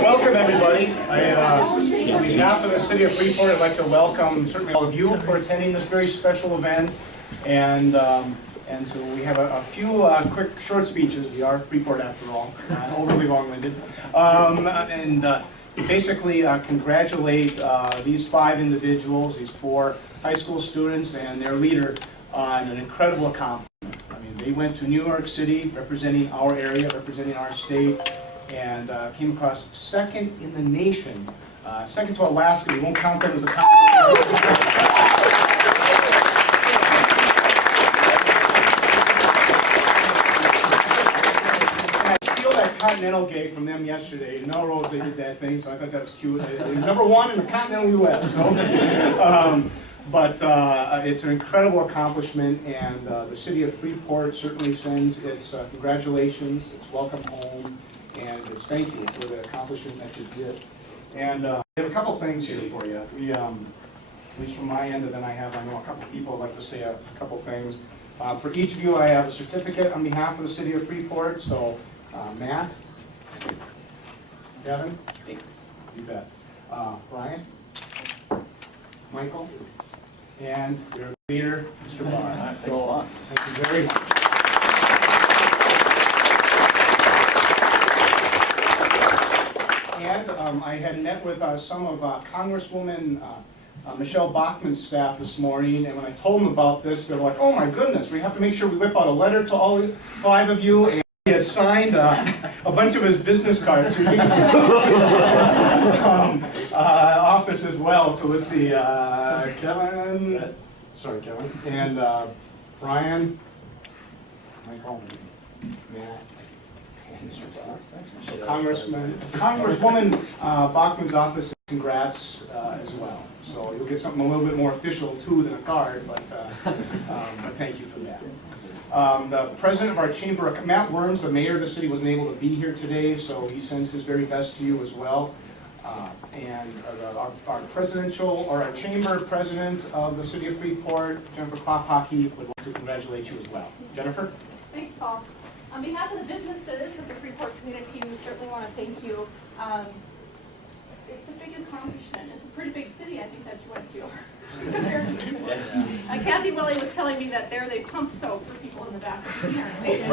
Welcome, everybody. On behalf of the City of Freeport, I'd like to welcome certainly all of you for attending this very special event. And so we have a few quick, short speeches. We are Freeport after all, not overly long-winded. Basically congratulate these 5 individuals, these 4 high school students and their leader on an incredible accomplishment. I mean, they went to New York City representing our area, representing our state, and came across 2nd in the nation, 2nd to Alaska. We won't count them as a continental. Continental gig from them yesterday. In Melrose, they did that thing, so I thought that was cute. Number 1 in the continental U.S. So, but it's an incredible accomplishment, and the city of Freeport certainly sends its congratulations, its welcome home, and its thank you for the accomplishment that you did. And we have a couple things here for you. We, at least from my end, and then I know a couple people would like to say a couple things. For each of you, I have a certificate on behalf of the city of Freeport. So. Matt? Kevin? Thanks. You bet. Brian? Michael? And your leader, Mr. Barr. Thanks a lot. Thank you very much. And I had met with some of Congresswoman Michelle Bachmann's staff this morning, and when I told them about this, they were like, oh my goodness, we have to make sure we whip out a letter to all 5 of you. And he had signed a bunch of his business cards to office as well. So let's see, Kevin, sorry Kevin, and Brian, Michael, Matt, and Mr. Barr. So Congresswoman Bachmann's office, congrats as well. So you'll get something a little bit more official too than a card, but thank you for that. The president of our chamber, Matt Worms, the mayor of the city, wasn't able to be here today, so he sends his very best to you as well. And our presidential, or our chamber president of the city of Freeport, Jennifer Klophocky, would like to congratulate you as well. Jennifer? Thanks, Paul. On behalf of the businesses of the Freeport community, we certainly want to thank you. It's a big accomplishment. It's a pretty big city, I think, that you went to. Kathy Willie was telling me that there they pump soap for people in the back, apparently.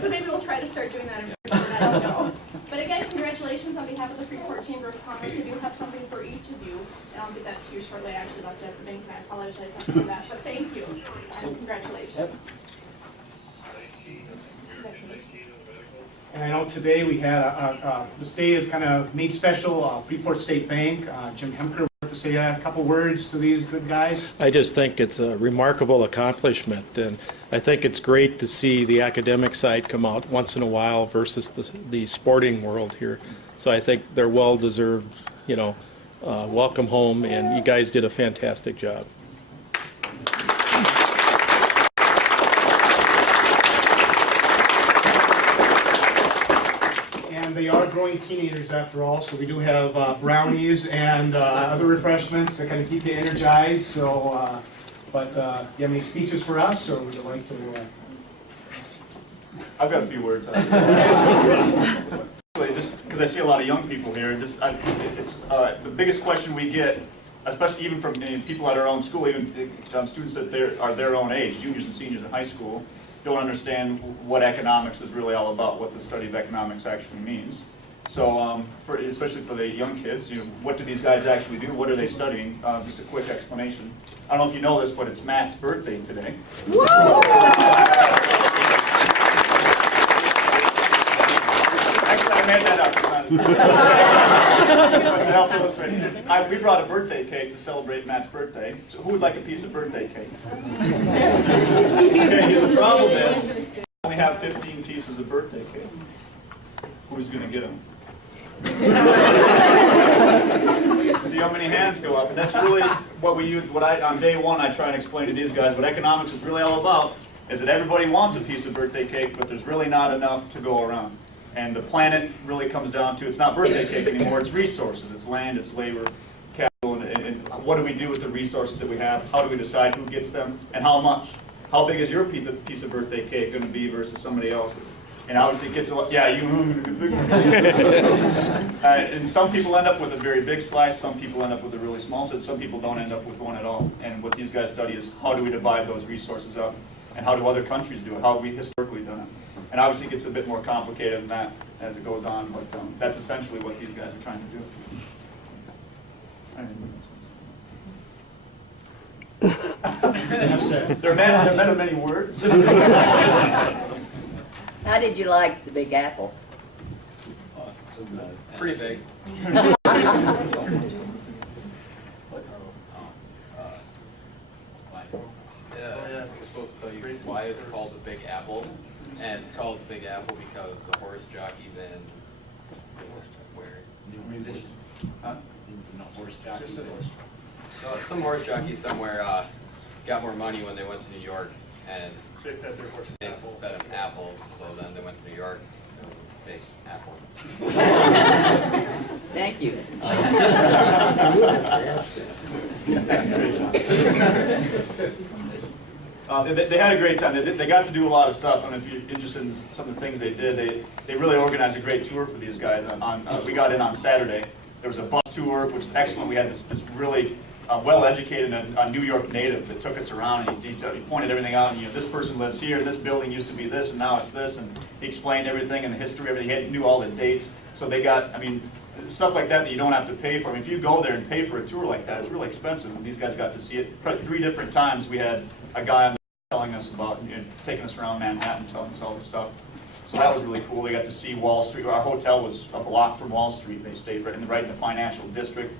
So maybe we'll try to start doing that in Freeport, I don't know. But again, congratulations on behalf of the Freeport Chamber of Commerce. We do have something for each of you, and I'll get that to you shortly. I actually left it at the bank, and I apologize for that. But thank you, and congratulations. And I know today we had this day is kind of made special. Freeport State Bank, Jim Hemker, would like to say a couple words to these good guys. I just think it's a remarkable accomplishment, and I think it's great to see the academic side come out once in a while versus the sporting world here. So I think they're well deserved, welcome home, and you guys did a fantastic job. They are growing teenagers after all, so we do have brownies and other refreshments to kind of keep you energized. So, but you have any speeches for us, or would you like to? I've got a few words. Just because I see a lot of young people here, it's the biggest question we get, especially even from people at our own school, even students that are their own age, juniors and seniors in high school, don't understand what economics is really all about, what the study of economics actually means. So, especially for the young kids, what do these guys actually do? What are they studying? Just a quick explanation. I don't know if you know this, but it's Matt's birthday today. Woo! Actually, I made that up. But to help illustrate, we brought a birthday cake to celebrate Matt's birthday. So who would like a piece of birthday cake? Okay, the problem is we only have 15 pieces of birthday cake. Who's going to get them? See how many hands go up, and that's really what we use. On day one, I try and explain to these guys what economics is really all about. is that everybody wants a piece of birthday cake, but there's really not enough to go around. And the planet really comes down to, it's not birthday cake anymore, it's resources, it's land, it's labor, capital, and what do we do with the resources that we have? How do we decide who gets them, and how much? How big is your piece of birthday cake going to be versus somebody else's? And obviously it gets a lot, yeah, you, and some people end up with a very big slice, some people end up with a really small slice, some people don't end up with one at all. And what these guys study is how do we divide those resources up, and how do other countries do it, how have we historically done it. And obviously it gets a bit more complicated than that as it goes on, but that's essentially what these guys are trying to do. They're men of many words. How did you like the Big Apple? Pretty big. Yeah, I'm supposed to tell you why it's called the Big Apple, and it's called the Big Apple because the horse jockeys in where? Musicians. Huh? No, horse jockeys. Some horse jockey somewhere got more money when they went to New York, and they fed them apples, so then they went to New York. It was a big apple. Thank you. They had a great time. They got to do a lot of stuff, and if you're interested in some of the things they did, they really organized a great tour for these guys. We got in on Saturday. There was a bus tour, which was excellent. We had this really well-educated New York native that took us around, and he pointed everything out, and this person lives here, this building used to be this, and now it's this, and he explained everything and the history of everything. He knew all the dates. So they got, stuff like that you don't have to pay for. If you go there and pay for a tour like that, it's really expensive. And these guys got to see it probably 3 different times. We had a guy on the telling us about, taking us around Manhattan, telling us all this stuff. So that was really cool. They got to see Wall Street. Our hotel was a block from Wall Street. They stayed right in the financial district.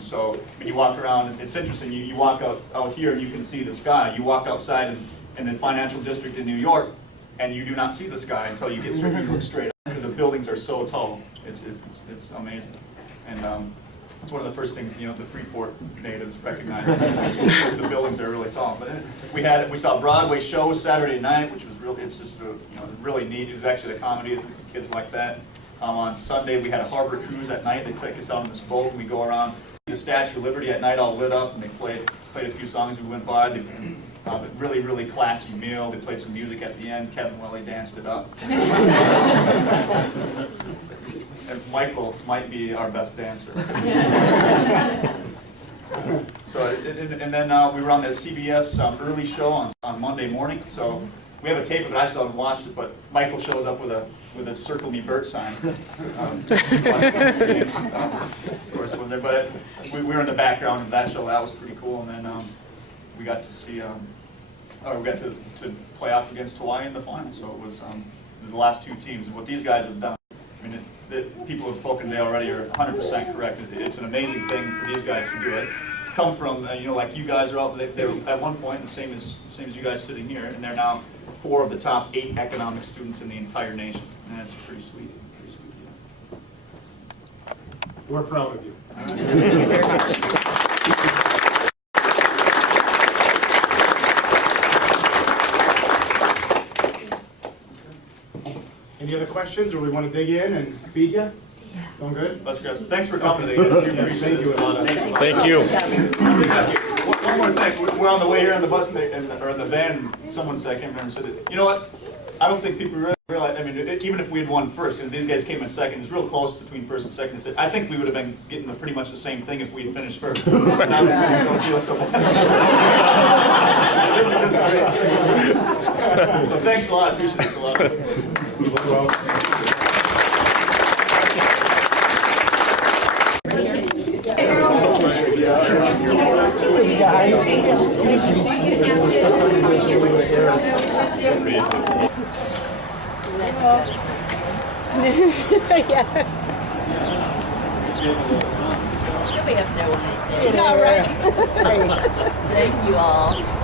So when you walk around, it's interesting. You walk out here and you can see the sky. You walk outside in the financial district in New York, and you do not see the sky until you look straight up, because the buildings are so tall. It's amazing. And it's one of the first things the Freeport natives recognize. The buildings are really tall. But we saw Broadway shows Saturday night, which was really, it's just really neat. It was actually a comedy that kids like that. On Sunday we had a harbor cruise at night. They take us out on this boat and we go around, see the Statue of Liberty at night all lit up, and they played a few songs as we went by. They really, really classy meal. They played some music at the end. Kevin Welly danced it up. And Michael might be our best dancer. So, and then we were on the CBS early show on Monday morning. So we have a tape of it. I still haven't watched it, but Michael shows up with a "Circle Me Bert" sign. Of course, when there, but we were in the background of that show. That was pretty cool. And then we got to see, we got to play off against Hawaii in the final. So it was the last 2 teams. What these guys have done, the people who have spoken today already are 100% correct. It's an amazing thing for these guys to do it. Come from, like you guys are all, they were at one point the same as you guys sitting here, and they're now 4 of the top 8 economic students in the entire nation. And that's pretty sweet. Pretty sweet deal. We're proud of you. Any other questions, or we want to dig in and feed you? Sound good? Let's go. Thanks for coming today. We appreciate Thank you. Thank you. One more thing. We're on the way here on the bus, or the van, and someone said, I can't remember, said, you know what? I don't think people really realize, even if we had won first, and these guys came in second, it's real close between first and second. They said, I think we would have been getting pretty much the same thing if we had finished first. So now we don't feel so bad. So this is great. So thanks a lot. Appreciate this a lot. Well, She'll be up there one of these days. Yeah, right. Thank you all.